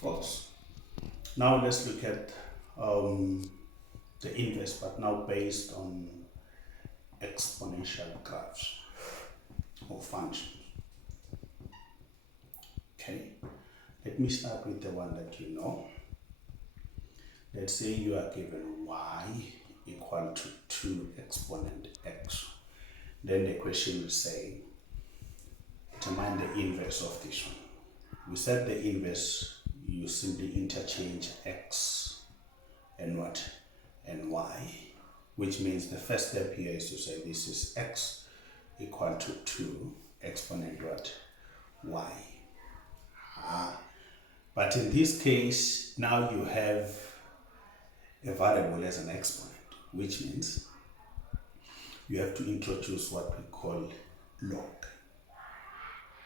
false. Now let's look at the inverse, but now based on exponential graphs or functions. Okay, let me start with the one that you know. Let's say you are given y equal to 2 exponent x. Then the question will say, determine the inverse of this one. We said the inverse, you simply interchange x and what? And y, which means the first step here is to say this is x equal to 2 exponent what? Y. But in this case, now you have a variable as an exponent, which means you have to introduce what we call log.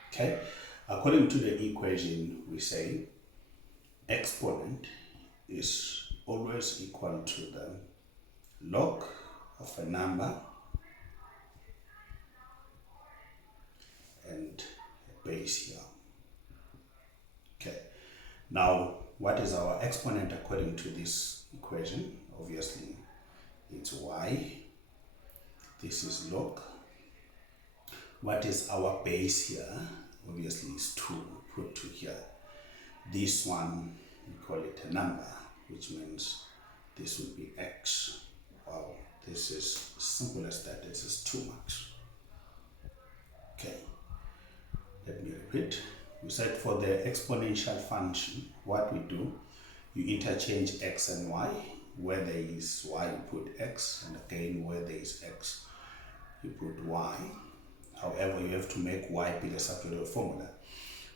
Okay? According to the equation, we say exponent is always equal to the log of a number and a base here. Okay. Now, what is our exponent according to this equation? Obviously, it's y. This is log. What is our base here? Obviously, is 2. Put 2 here. This one, we call it a number, which means this would be x. Wow, this is simple as that. This is too much. Okay, let me repeat. We said for the exponential function, what we do, you interchange x and y. Where there is y, you put x, and again, where there is x, you put y. However, you have to make y be the substitute of formula.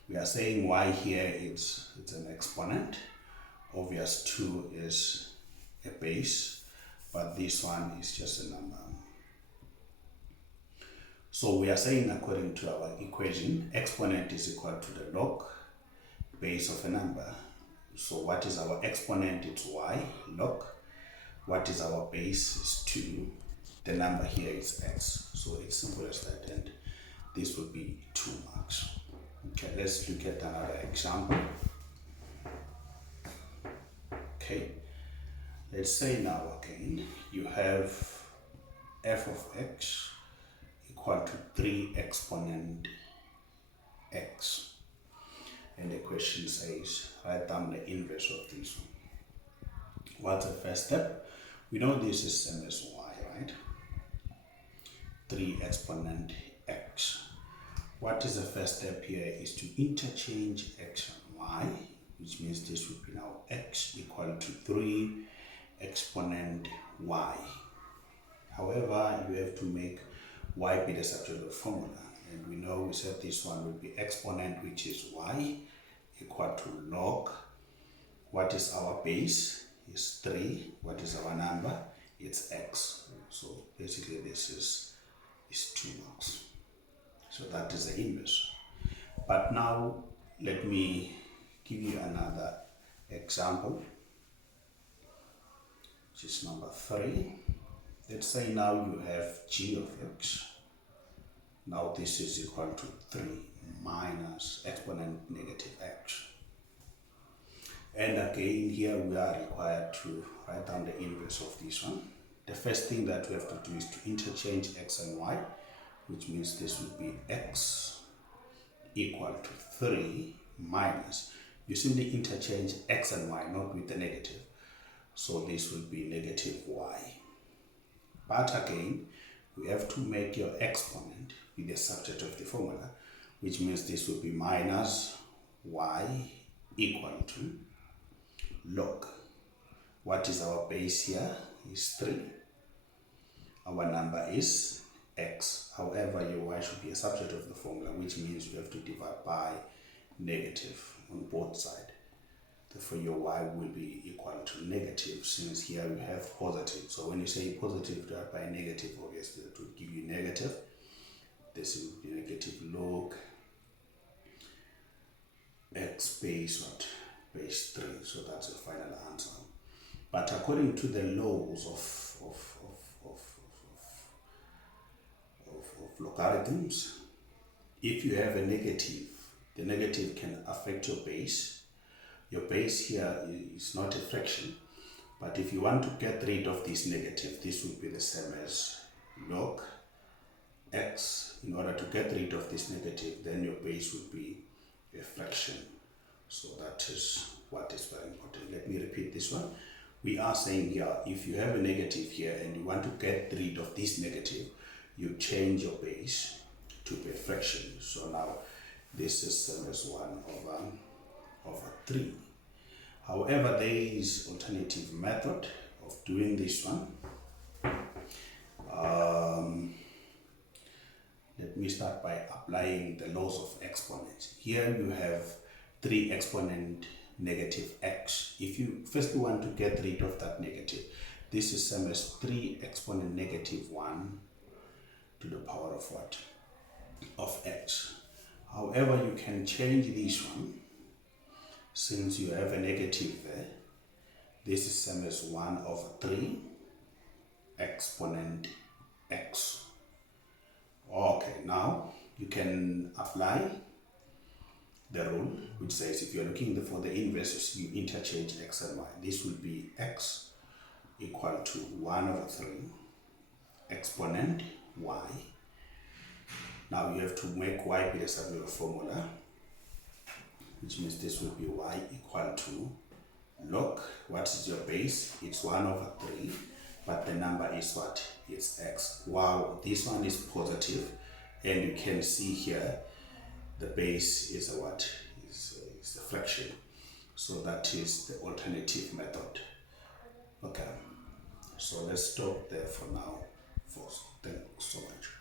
We are saying y here it's an exponent. Obvious 2 is a base, but this one is just a number. So we are saying according to our equation, exponent is equal to the log base of a number. So what is our exponent? It's y log. What is our base? Is 2. The number here is x. So it's simple as that, and this would be 2 marks. Okay, let's look at another example. Okay, let's say now again you have f of x equal to 3 exponent x, and the question says write down the inverse of this one. What's the first step? We know this is same as y, right? 3 exponent x. What is the first step here is to interchange x and y, which means this would be now x equal to 3 exponent y. However, you have to make y be the substitute formula, and we know we said this one would be exponent, which is y equal to log. What is our base? Is 3. What is our number? It's x. So basically this is 2 marks. So that is the inverse. But now let me give you another example, which is number 3. Let's say now you have g of x. Now this is equal to 3 minus exponent negative x. And again, here we are required to write down the inverse of this one. The first thing that we have to do is to interchange x and y, which means this would be x equal to 3 minus. You simply interchange x and y, not with the negative. So this would be negative y. But again, we have to make your exponent be the subject of the formula, which means this would be minus y equal to log. What is our base here? Is 3. Our number is x. However, your y should be a subset of the formula, which means you have to divide by negative on both sides. Therefore, your y will be equal to negative, since here we have positive. So when you say positive divided by negative, obviously that will give you negative. This will be negative log x base what? Base 3. So that's the final answer. But according to the laws of logarithms, if you have a negative, the negative can affect your base, your base here is not a fraction, but if you want to get rid of this negative, this would be the same as log x. In order to get rid of this negative, then your base would be a fraction. So that is what is very important. Let me repeat this one. We are saying here, if you have a negative here and you want to get rid of this negative, you change your base to be a fraction. So now this is same as 1 over 3. However, there is alternative method of doing this one. Let me start by applying the laws of exponents. Here you have 3 exponent negative x. If you first want to get rid of that negative, this is same as 3 exponent negative 1 to the power of what? Of x. However, you can change this one. Since you have a negative there, this is same as 1 over 3 exponent x. Okay, now you can apply the rule which says if you're looking for the inverses, you interchange x and y. This will be x equal to 1 over 3 exponent y. Now you have to make y be the same formula, which means this will be y equal to log, what is your base? It's 1 over 3, but the number is what? It's x. Wow, this one is positive, and you can see here the base is a what? Is a fraction. So that is the alternative method. Okay, so let's stop there for now. Thanks so much.